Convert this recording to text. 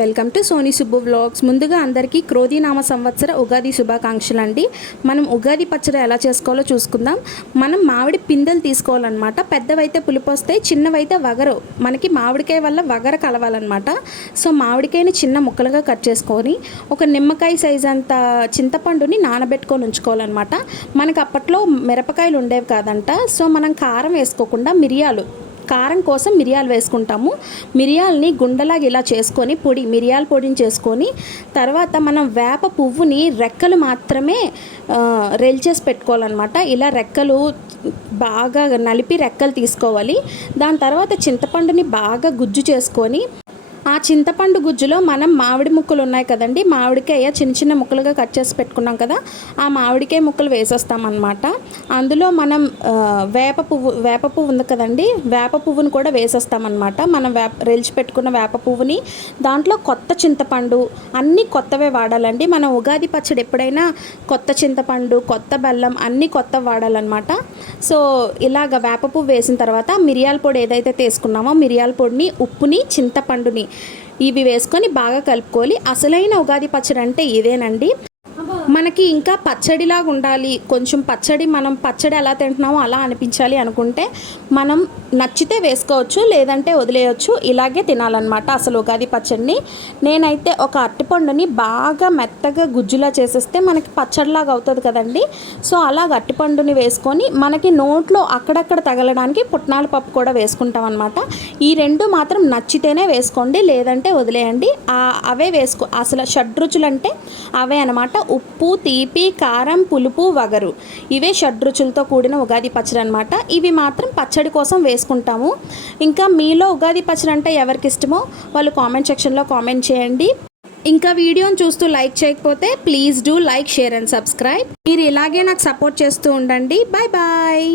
Welcome to Soni Subbu vlogs. ముందుగా అందరికీ క్రోధీనామ సంవత్సర ఉగాది శుభాకాంక్షలు అండి. మనం ఉగాది పచ్చడి ఎలా చేసుకోవాలో చూసుకుందాం. మనం మామిడి పిందెలు తీసుకోవాలన్నమాట. పెద్దవైతే పులుపు వస్తాయి, చిన్నవైతే వగరు. మనకి మామిడికాయ వల్ల వగర కలవాలన్నమాట. సో మామిడికాయని చిన్న ముక్కలుగా కట్ చేసుకొని ఒక నిమ్మకాయ సైజ్ అంత చింతపండుని నానబెట్టుకొని ఉంచుకోవాలన్నమాట. మనకు అప్పట్లో మిరపకాయలు ఉండేవి కాదంట. సో మనం కారం వేసుకోకుండా కారం కోసం మిరియాలు వేసుకుంటాము. మిరియాలని గుండలాగా ఇలా చేసుకొని మిరియాల పొడిని చేసుకొని తర్వాత మనం వేప పువ్వుని రెక్కలు మాత్రమే చేసి పెట్టుకోవాలన్నమాట. ఇలా రెక్కలు బాగా నలిపి రెక్కలు తీసుకోవాలి. దాని తర్వాత చింతపండుని బాగా గుజ్జు చేసుకొని ఆ చింతపండు గుజ్జులో మనం మామిడి ముక్కలు ఉన్నాయి కదండి, మామిడికాయ చిన్న చిన్న ముక్కలుగా కట్ చేసి పెట్టుకున్నాం కదా, ఆ మామిడికాయ ముక్కలు వేసేస్తామన్నమాట. అందులో మనం వేప పువ్వు ఉంది కదండి, వేప పువ్వుని కూడా వేసేస్తామన్నమాట. మనం రెల్చి పెట్టుకున్న వేప పువ్వుని, దాంట్లో కొత్త చింతపండు, అన్నీ కొత్తవే వాడాలండి. మనం ఉగాది పచ్చడి ఎప్పుడైనా కొత్త చింతపండు, కొత్త బెల్లం అన్నీ కొత్త వాడాలన్నమాట. సో ఇలాగ వేప పువ్వు వేసిన తర్వాత మిరియాల పొడి ఏదైతే తీసుకున్నామో మిరియాల పొడిని, ఉప్పుని, చింతపండుని ఇవి వేసుకొని బాగా కలుపుకోవాలి. అసలైన ఉగాది పచ్చడి అంటే ఇదేనండి. మనకి ఇంకా పచ్చడిలాగా ఉండాలి, కొంచెం మనం పచ్చడి ఎలా తింటున్నామో అలా అనిపించాలి అనుకుంటే మనం నచ్చితే వేసుకోవచ్చు, లేదంటే వదిలేయచ్చు. ఇలాగే తినాలన్నమాట అసలు ఉగాది పచ్చడిని. నేనైతే ఒక అరటిపండుని బాగా మెత్తగా గుజ్జులా చేసేస్తే మనకి పచ్చడిలాగా అవుతుంది కదండి. సో అలాగ అరటిపండుని వేసుకొని మనకి నోట్లో అక్కడక్కడ తగలడానికి పుట్నాల పప్పు కూడా వేసుకుంటాం అనమాట. ఈ రెండు మాత్రం నచ్చితేనే వేసుకోండి, లేదంటే వదిలేయండి. అవే అసలు షడ్రుచులు అంటే అవే అనమాట. ఉప్పు, తీపి, కారం, పులుపు, వగరు, ఇవే షడ్రుచులతో కూడిన ఉగాది పచ్చడి అనమాట. ఇవి మాత్రం పచ్చడి కోసం వేసుకుంటాము. ఇంకా మీలో ఉగాది పచ్చడి అంటే ఎవరికి ఇష్టమో వాళ్ళు కామెంట్ సెక్షన్లో కామెంట్ చేయండి. ఇంకా వీడియోని చూస్తూ లైక్ చేయకపోతే please do like, share and subscribe. మీరు ఇలాగే నాకు సపోర్ట్ చేస్తూ ఉండండి. Bye bye.